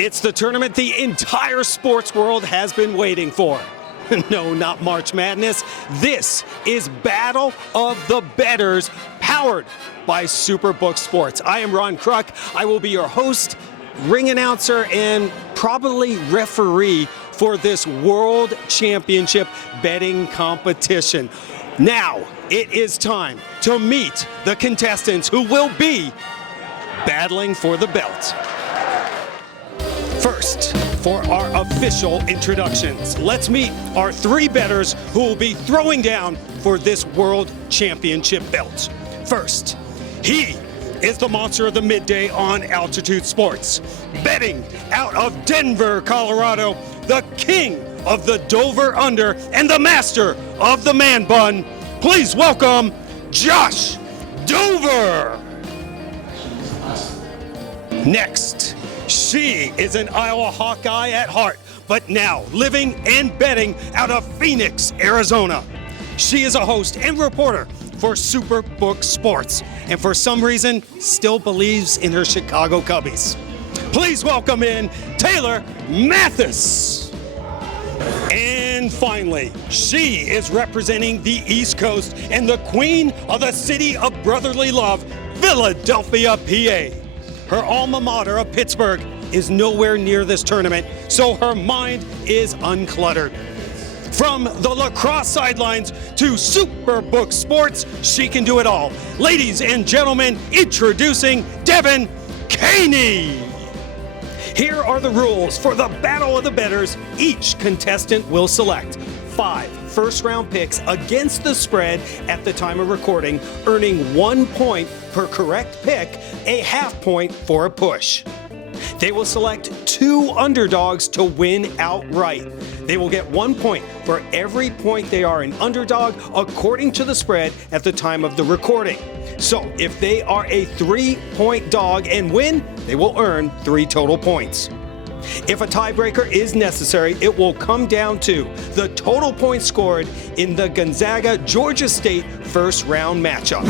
It's the tournament the entire sports world has been waiting for. No, not March Madness. This is Battle of the Bettors, powered by SuperBook Sports. I am Ron Kruk. I will be your host, ring announcer, and probably referee for this World Championship betting competition. Now, it is time to meet the contestants who will be battling for the belt. First, for our official introductions, let's meet our three bettors who will be throwing down for this World Championship belt. First, he is the monster of the midday on Altitude Sports, betting out of Denver, Colorado, the king of the Dover Under and the master of the man bun. Please welcome Josh Dover. Next, she is an Iowa Hawkeye at heart, but now living and betting out of Phoenix, Arizona. She is a host and reporter for SuperBook Sports, and for some reason, still believes in her Chicago Cubbies. Please welcome in Taylor Mathis. And finally, she is representing the East Coast and the queen of the city of brotherly love, Philadelphia, PA. Her alma mater of Pittsburgh is nowhere near this tournament, so her mind is uncluttered. From the lacrosse sidelines to SuperBook Sports, she can do it all. Ladies and gentlemen, introducing Devan Kaney. Here are the rules for the Battle of the Bettors. Each contestant will select 5 first-round picks against the spread at the time of recording, earning 1 point per correct pick, a half point for a push. They will select 2 underdogs to win outright. They will get 1 point for every point they are an underdog according to the spread at the time of the recording. So if they are a 3-point dog and win, they will earn 3 total points. If a tiebreaker is necessary, it will come down to the total points scored in the Gonzaga-Georgia State first round matchup.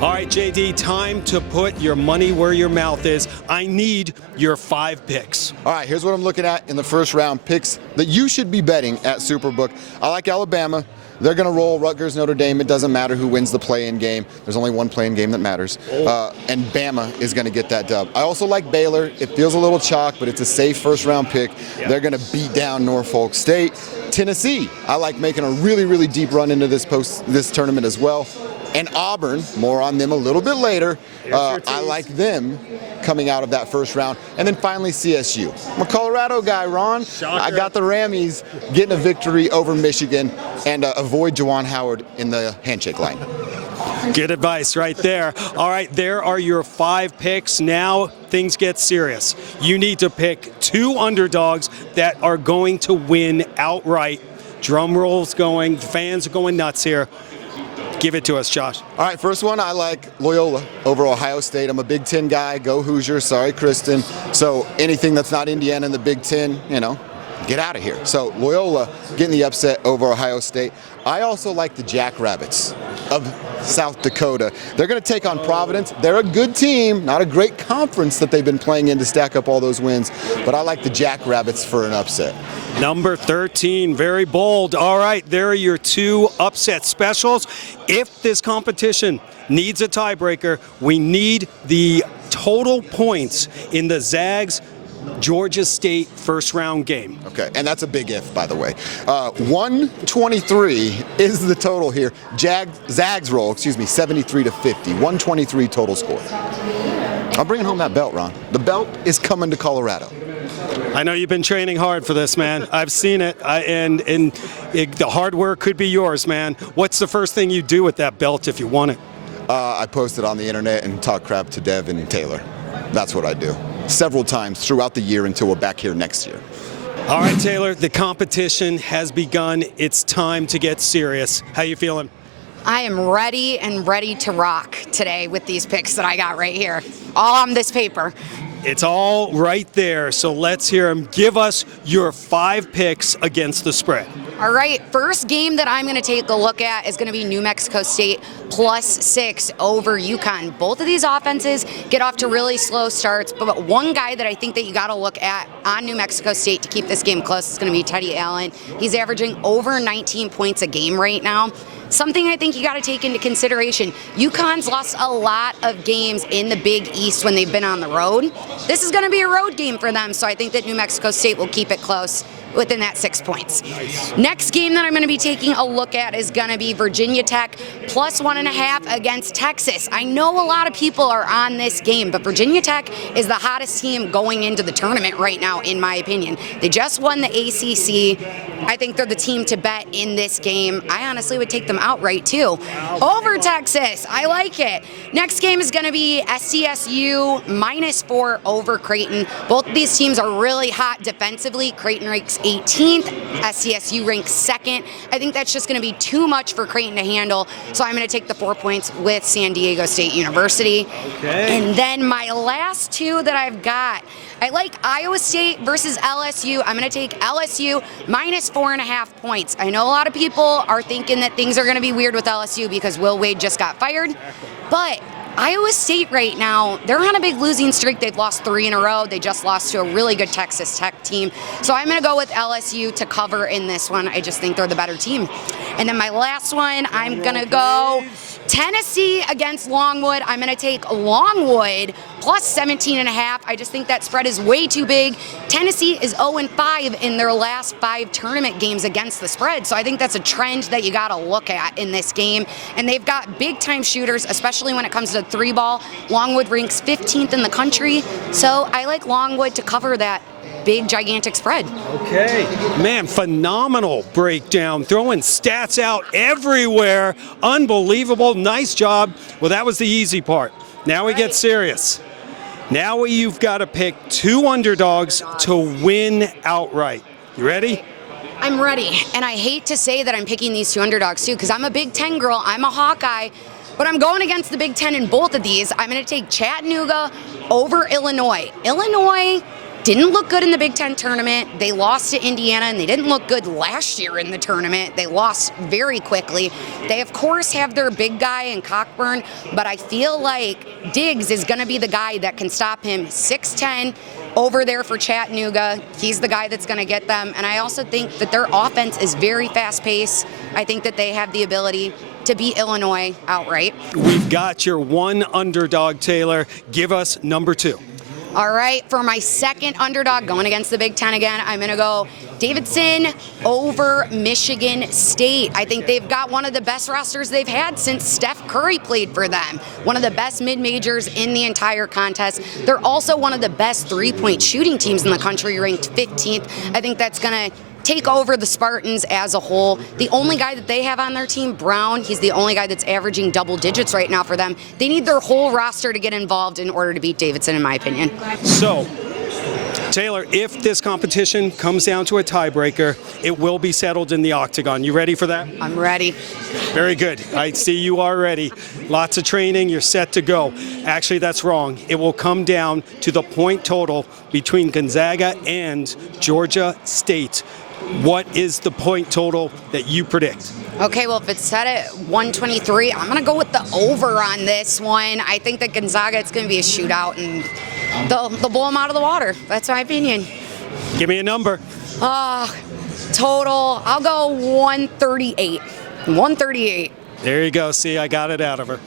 All right, JD, time to put your money where your mouth is. I need your 5 picks. All right, here's what I'm looking at in the first round picks that you should be betting at SuperBook. I like Alabama. They're going to roll Rutgers, Notre Dame. It doesn't matter who wins the play-in game. There's only one play-in game that matters. And Bama is going to get that dub. I also like Baylor. It feels a little chalk, but it's a safe first-round pick. Yep. They're going to beat down Norfolk State. Tennessee, I like making a really, really deep run into this tournament as well. And Auburn, more on them a little bit later. I like them coming out of that first round. And then finally, CSU. I'm a Colorado guy, Ron. Shocker. I got the Rammies getting a victory over Michigan, and avoid Juwan Howard in the handshake line. Good advice right there. All right, there are your 5 picks. Now things get serious. You need to pick 2 underdogs that are going to win outright. Drum rolls going, fans are going nuts here. Give it to us, Josh. All right, first one, I like Loyola over Ohio State. I'm a Big Ten guy. Go Hoosiers. Sorry, Kristen. So anything that's not Indiana in the Big Ten, get out of here. So Loyola getting the upset over Ohio State. I also like the Jackrabbits of South Dakota. They're going to take on Providence. They're a good team, not a great conference that they've been playing in to stack up all those wins, but I like the Jackrabbits for an upset. Number 13, very bold. All right, there are your 2 upset specials. If this competition needs a tiebreaker, we need the total points in the Zags Georgia State first round game. Okay, and that's a big if, by the way. 123 is the total here. Zags roll, 73 to 50. 123 total score. I'm bringing home that belt, Ron. The belt is coming to Colorado. I know you've been training hard for this, man. I've seen it, and the hard work could be yours, man. What's the first thing you do with that belt if you want it? I post it on the internet and talk crap to Dev and Taylor. That's what I do. Several times throughout the year until we're back here next year. All right, Taylor, the competition has begun. It's time to get serious. How you feeling? I am ready to rock today with these picks that I got right here. All on this paper. It's all right there, so let's hear them. Give us your 5 picks against the spread. All right, first game that I'm going to take a look at is going to be New Mexico State +6 over UConn. Both of these offenses get off to really slow starts, but one guy that I think that you got to look at on New Mexico State to keep this game close is going to be Teddy Allen. He's averaging over 19 points a game right now. Something I think you got to take into consideration, UConn's lost a lot of games in the Big East when they've been on the road. This is going to be a road game for them, so I think that New Mexico State will keep it close within that 6 points. Nice. Next game that I'm going to be taking a look at is going to be Virginia Tech +1.5 against Texas. I know a lot of people are on this game, but Virginia Tech is the hottest team going into the tournament right now, in my opinion. They just won the ACC. I think they're the team to bet in this game. I honestly would take them outright too. Over Texas, I like it. Next game is going to be SDSU -4 over Creighton. Both of these teams are really hot defensively. Creighton ranks 18th, SDSU ranks 2nd. I think that's just going to be too much for Creighton to handle, so I'm going to take the 4 points with San Diego State University. Okay. And then my last two that I've got, I like Iowa State versus LSU. I'm going to take LSU -4.5 points. I know a lot of people are thinking that things are going to be weird with LSU because Will Wade just got fired, but Iowa State right now, they're on a big losing streak. They've lost 3 in a row. They just lost to a really good Texas Tech team. So I'm going to go with LSU to cover in this one. I just think they're the better team. And then my last one, I'm going to go Tennessee against Longwood. I'm going to take Longwood +17.5. I just think that spread is way too big. Tennessee is 0-5 in their last 5 tournament games against the spread. So I think that's a trend that you got to look at in this game. And they've got big time shooters, especially when it comes to 3-ball. Longwood ranks 15th in the country. So I like Longwood to cover that big, gigantic spread. Okay. Man, phenomenal breakdown. Throwing stats out everywhere. Unbelievable. Nice job. Well, that was the easy part. Now we get serious. Now you've got to pick 2 underdogs to win outright. You ready? I'm ready. And I hate to say that I'm picking these 2 underdogs too, because I'm a Big Ten girl. I'm a Hawkeye. But I'm going against the Big Ten in both of these. I'm going to take Chattanooga over Illinois. Illinois didn't look good in the Big Ten tournament. They lost to Indiana, and they didn't look good last year in the tournament. They lost very quickly. They, of course, have their big guy in Cockburn, but I feel like Diggs is going to be the guy that can stop him. 6'10", over there for Chattanooga. He's the guy that's going to get them. And I also think that their offense is very fast-paced. I think that they have the ability to beat Illinois outright. We've got your 1 underdog, Taylor. Give us number 2. All right, for my second underdog, going against the Big Ten again, I'm going to go Davidson over Michigan State. I think they've got one of the best rosters they've had since Steph Curry played for them. One of the best mid-majors in the entire contest. They're also one of the best 3-point shooting teams in the country, ranked 15th. I think that's going to take over the Spartans as a whole. The only guy that they have on their team, Brown, he's the only guy that's averaging double digits right now for them. They need their whole roster to get involved in order to beat Davidson, in my opinion. So, Taylor, if this competition comes down to a tiebreaker, it will be settled in the octagon. You ready for that? I'm ready. Very good. I see you are ready. Lots of training. You're set to go. Actually, that's wrong. It will come down to the point total between Gonzaga and Georgia State. What is the point total that you predict? Okay, well, if it's set at 123, I'm going to go with the over on this one. I think that Gonzaga, it's going to be a shootout, and they'll blow them out of the water. That's my opinion. Give me a number. Total, I'll go 138. 138. There you go. See, I got it out of her.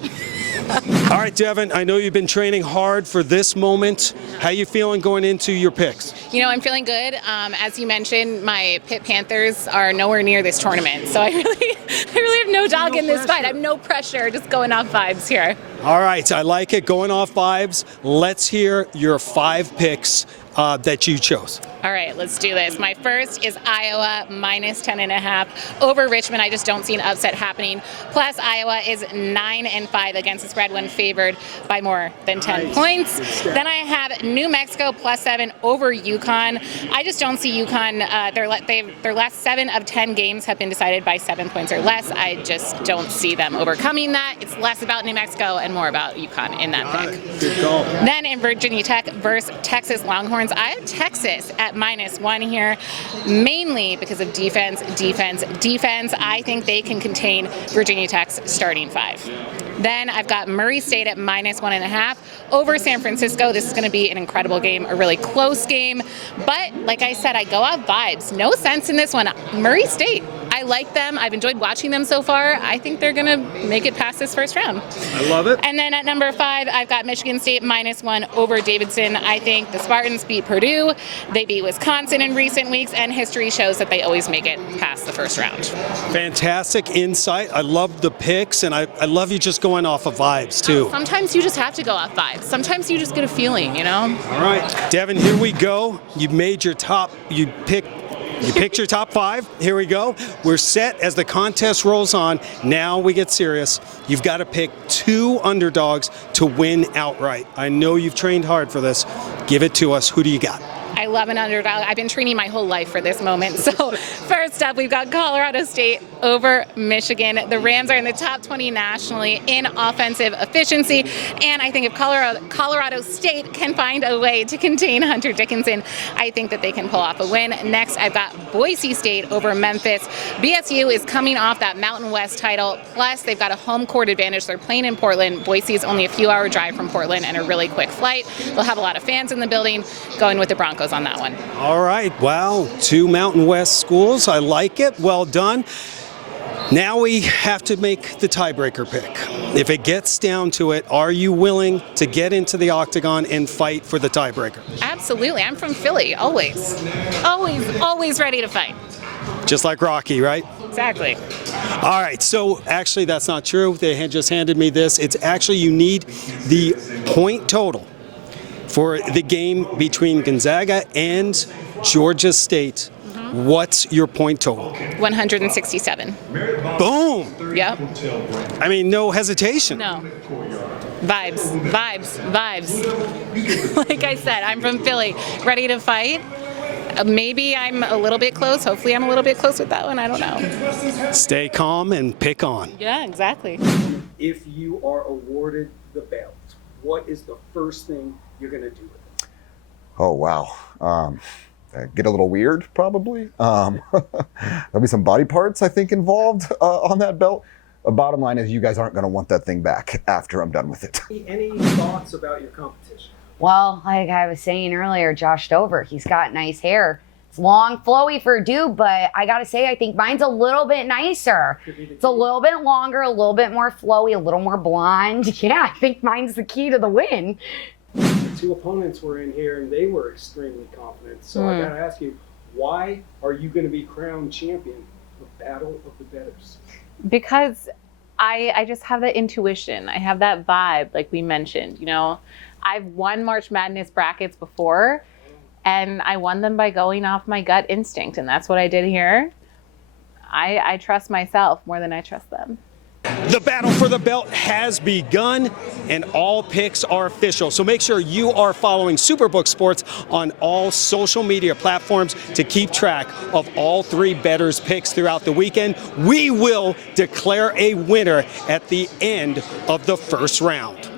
All right, Devan, I know you've been training hard for this moment. How you feeling going into your picks? You know, I'm feeling good. As you mentioned, my Pitt Panthers are nowhere near this tournament, so I really have no dog in this fight. I have no pressure, just going off vibes here. All right, I like it, going off vibes. Let's hear your 5 picks that you chose. All right, let's do this. My first is Iowa -10.5 over Richmond. I just don't see an upset happening. Plus, Iowa is 9-5 against the spread when favored by more than 10 points. Then I have New Mexico +7 over UConn. I just don't see UConn. Their last 7 of 10 games have been decided by 7 points or less. I just don't see them overcoming that. It's less about New Mexico and more about UConn in that pick. Good call. Then in Virginia Tech versus Texas Longhorns, conference, I have Texas at -1 here, mainly because of defense. I think they can contain Virginia Tech's starting 5. Then I've got Murray State at -1.5 over San Francisco. This is going to be an incredible game, a really close game. But like I said, I go off vibes. No sense in this one. Murray State, I like them. I've enjoyed watching them so far. I think they're going to make it past this first round. I love it. And then at number 5, I've got Michigan State -1 over Davidson. I think the Spartans beat Purdue. They beat Wisconsin in recent weeks, and history shows that they always make it past the first round. Fantastic insight. I love the picks, and I love you just going off of vibes, too. Sometimes you just have to go off vibes. Sometimes you just get a feeling, you know? All right, Devin, here we go. You made your top, you picked your top 5. Here we go. We're set as the contest rolls on. Now we get serious. You've got to pick 2 underdogs to win outright. I know you've trained hard for this. Give it to us. Who do you got? I love an underdog. I've been training my whole life for this moment. So first up, we've got Colorado State over Michigan. The Rams are in the top 20 nationally in offensive efficiency. And I think if Colorado State can find a way to contain Hunter Dickinson, I think that they can pull off a win. Next, I've got Boise State over Memphis. BSU is coming off that Mountain West title. Plus, they've got a home court advantage. They're playing in Portland. Boise is only a few-hour drive from Portland and a really quick flight. They'll have a lot of fans in the building. Going with the Broncos on that one. All right. Wow. 2 Mountain West schools. I like it. Well done. Now we have to make the tiebreaker pick. If it gets down to it, are you willing to get into the octagon and fight for the tiebreaker? Absolutely. I'm from Philly. Always ready to fight. Just like Rocky, right? Exactly. All right, so actually that's not true. They had just handed me this. It's actually you need the point total for the game between Gonzaga and Georgia State. What's your point total? 167. Boom! Yep. I mean, no hesitation. No. Vibes. Like I said, I'm from Philly. Ready to fight? Maybe I'm a little bit close. Hopefully I'm a little bit close with that one. I don't know. Stay calm and pick on. Yeah, exactly. If you are awarded the belt, what is the first thing you're going to do with it? Oh, wow. Get a little weird, probably. There'll be some body parts, I think, involved on that belt. The bottom line is you guys aren't going to want that thing back after I'm done with it. Any thoughts about your competition? Well, like I was saying earlier, Josh Dover, he's got nice hair. It's long, flowy for a dude, but I got to say, I think mine's a little bit nicer. It's a little bit longer, a little bit more flowy, a little more blonde. Yeah, I think mine's the key to the win. The 2 opponents were in here, and they were extremely confident. So I got to ask you, why are you going to be crowned champion of Battle of the Bettors? Because I just have that intuition. I have that vibe, like we mentioned, you know. I've won March Madness brackets before, and I won them by going off my gut instinct, and that's what I did here. I trust myself more than I trust them. The battle for the belt has begun, and all picks are official. So make sure you are following SuperBook Sports on all social media platforms to keep track of all 3 bettors picks throughout the weekend. We will declare a winner at the end of the first round.